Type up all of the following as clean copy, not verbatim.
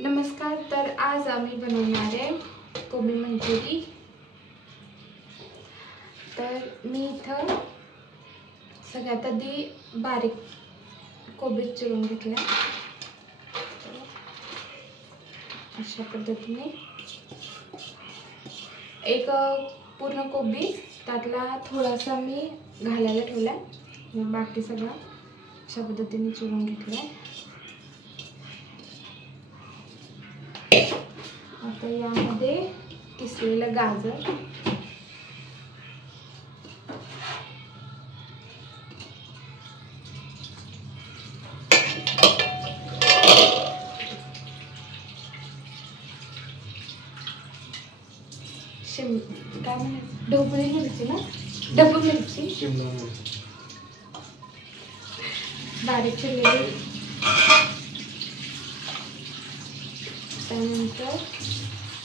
नमस्कार. तर आज आम्ही बनवणार आहे कोबी मंचुरी. तर मी इथं सगळ्यात आधी बारीक कोबी चिरून घेतल्या. अशा पद्धतीने एक पूर्ण कोबी त्यातला थोडासा मी घालायला ठेवला, बाकी सगळं अशा पद्धतीने चिरून घेतलं. आता यामध्ये किसलेलं गाजर, काय म्हणायचं, ढोबळी मिरची ना, ढबू मिरची, बारीक चिरलेली, त्यानंतर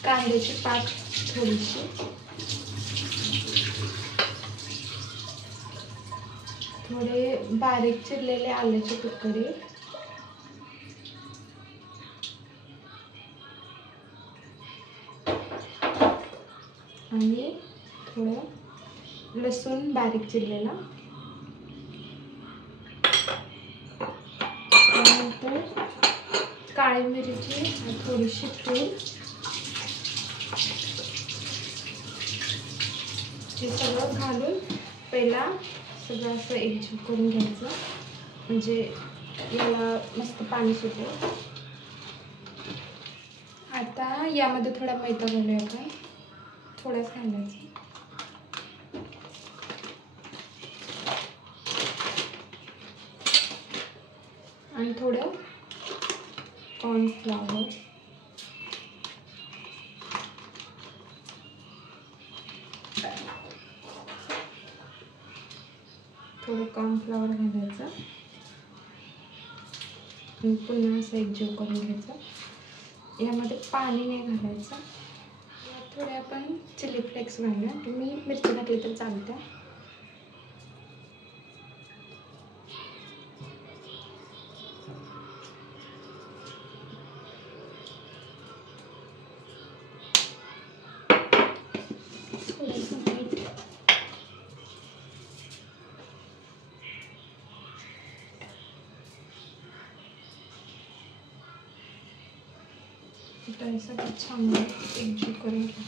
कांद्याची पात थोडीशी, थोडे बारीक चिरलेले आल्याचे तुकडे, आणि थोडं लसूण बारीक चिरलेला, त्यानंतर काळी मिरची थोडीशी पूड, हे सगळं घालून पहिला सगळं असं एकजीव करून घ्यायचं, म्हणजे याला मस्त पाणी सुटेल. आता यामध्ये थोडा मैदा घालूया आपण, थोडाच घालायचा, आणि थोडं कॉर्नफ्लॉवर, थोडं कॉर्नफ्लॉवर घालायचं आणि पुन्हा असं एकजीव करून घ्यायचं. यामध्ये पाणी नाही घालायचं. थोडे आपण चिली फ्लेक्स घालूया, तुम्ही मिरची घातली तर चालते. थोडंसं मीठ, सगळं छान एकजीव करून घ्या.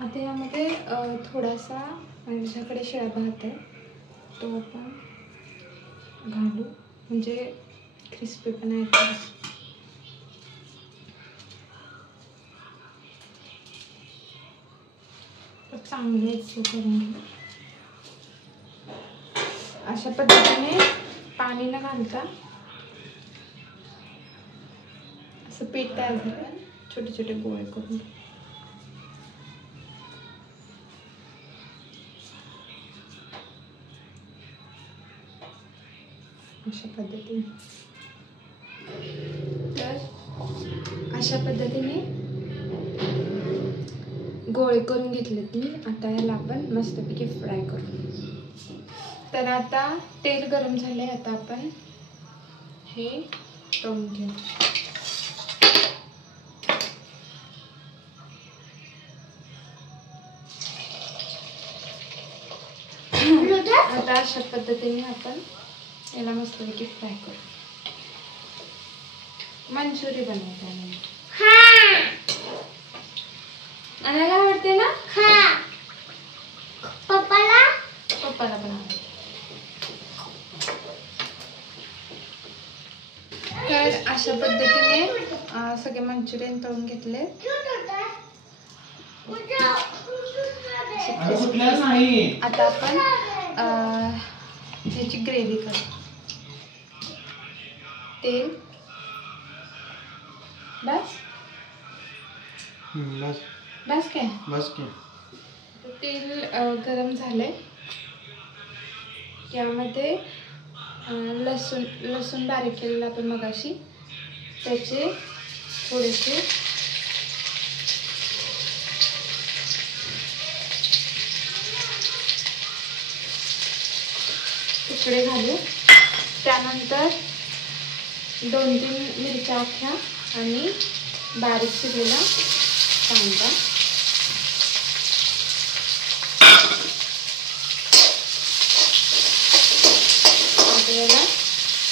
आता यामध्ये थोडासा माझ्याकडे शिळा भात आहे, तो आपण घालू, म्हणजे क्रिस्पी पण आहे. चांगले करून घेऊ. अशा पद्धतीने पाणी न घालता असं पीठ तयार झालं, छोटे छोटे गोळे करून अशा पद्धतीने. तर अशा पद्धतीने गोळे करून घेतलेत मी. आता याला आपण मस्तपैकी फ्राय करू. तर आता तेल गरम झाले, आता आपण हे तळून घेऊ. आता अशा पद्धतीने आपण याला मस्तपैकी फ्राय करू. मंचुरी बनवताना आणायला आवडते ना? पप्पाला पण आवडते. तर अशा पद्धतीने सगळे मंचुरियन तळून घेतले. आता आपण ह्याची ग्रेव्ही करू. तेल बस काय? तेल गरम झाले, यामध्ये लसूण बारीक केलेला आपण मगाशी, त्याचे थोडेसे इकडे घालू. त्यानंतर 2-3 मिरच्या अख्ख्या आणि बारीक चिरलेला कांदा. याला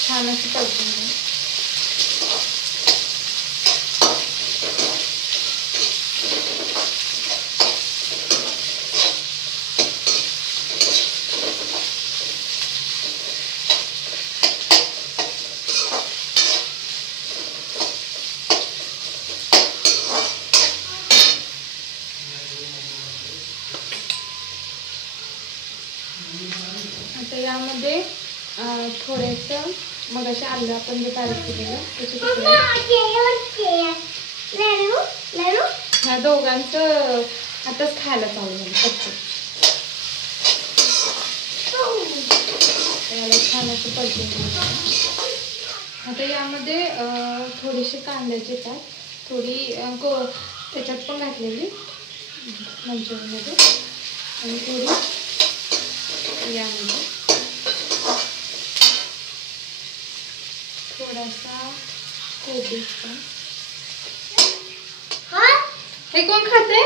छान असं परतून घेऊ. आता यामध्ये थोडंसं मगाशी आलं आपण जे बारीक केलेलं त्याचे तुकडे. ह्या दोघांचं आताच खायला चालू झालं कच्चं. याला छान असं परतून घ्यायचं. आता यामध्ये थोडीशी कांद्याची पात थोडी त्याच्यात पण घातलेली मंचुरियनमध्ये आणि थोडी यामध्ये थोडासा कोबी पण. हे कोण खाते?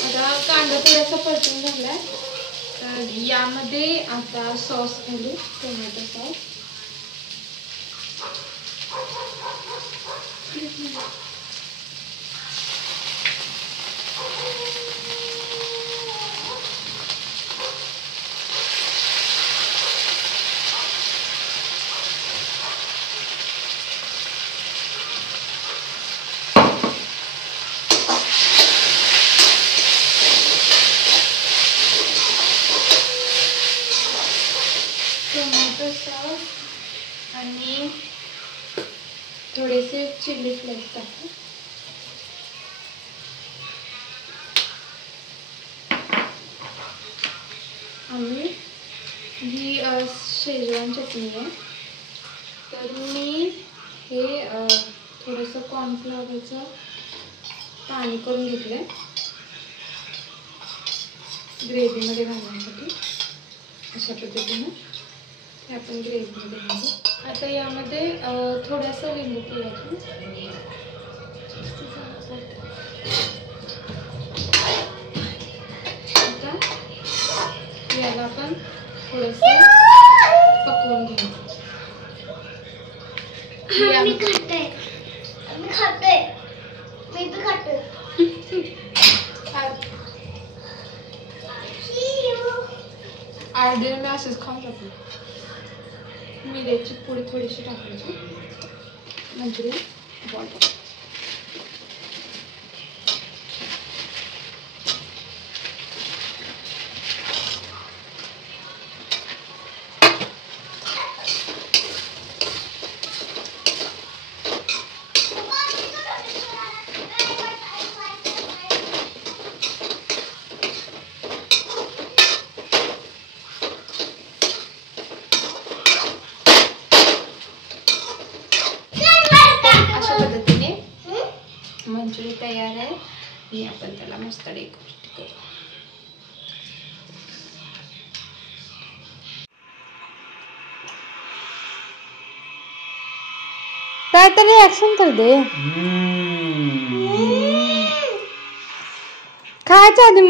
आता कांदा थोडासा परतून झालाय तर यामध्ये आता सॉस घालू. Tomato sauce. टोमॅटो सॉस आणि थोडेसे चिली फ्लेक्स टाकू. आणि ही शेजवान चटणी आहे तर मी हे थोडंसं कॉर्नफ्लॉवरचं पाणी करून घेतलं ग्रेव्हीमध्ये घालण्यासाठी. अशा पद्धतीनं हे आपण ग्रेव्हीमध्ये घालू. आता यामध्ये थोडंसं लिंबू पिळायचं. आता याला आपण थोडंसं पकवून घेऊ. अर्धे मी असंच खाऊ शकतो. मिरची पुडी थोडीशी टाकायची मंचुरियन बॉल. मंचुरियन तयार आहे आणि आपण त्याला मस्त डेकोरेट करू. काय तर रिॲक्शन तर दे. खायचं आधी.